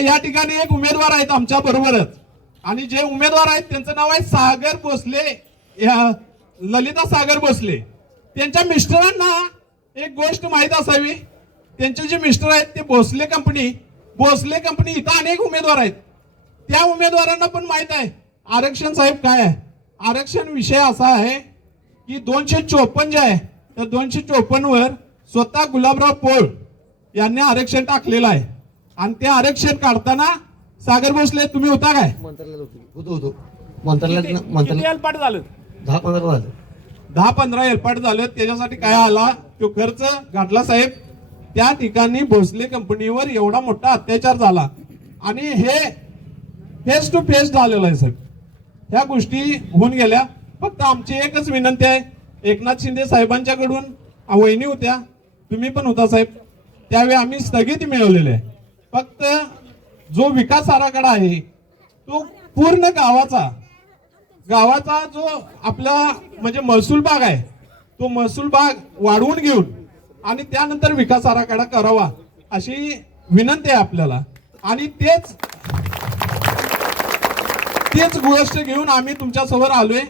या ठिकाणी एक उमेदवार आहेत आमच्या बरोबरच, आणि जे उमेदवार आहेत त्यांचं नाव आहे सागर भोसले, ललिता सागर भोसले. त्यांच्या मिस्टरांना एक गोष्ट माहित असावी, त्यांचे जे मिस्टर आहेत ते भोसले कंपनी इथं अनेक उमेदवार आहेत, त्या उमेदवारांना पण माहित आहे आरक्षण साहेब काय आहे. आरक्षण विषय असा आहे की 254 जे आहे तर 254 वर स्वतः गुलाबराव पोळ यांनी आरक्षण टाकलेलं आहे. आणि ते आरक्षण काढताना सागर भोसले तुम्ही होता काय? होतो मंत्रालयात हेलपाट झालं 10-15 हेलपाट झालं. त्याच्यासाठी काय आला तो खर्च घातला साहेब. त्या ठिकाणी भोसले कंपनीवर एवढा मोठा अत्याचार झाला आणि हे फेस टू फेस झालेलं आहे साहेब. ह्या गोष्टी होऊन गेल्या. फक्त आमची एकच विनंती आहे, एकनाथ शिंदे साहेबांच्याकडून वहिनी होत्या, तुम्ही पण होता साहेब, त्यावेळी आम्ही स्थगिती मिळवलेली आहे. फक्त जो विकास आराखडा आहे तो पूर्ण गावाचा जो आपला म्हणजे महसूल भाग आहे तो महसूल भाग वाढवून घेऊन आणि त्यानंतर विकास आराखडा करावा अशी विनंती आहे आपल्याला. आणि तेच गोष्ट घेऊन आम्ही तुमच्या समोर आलोय.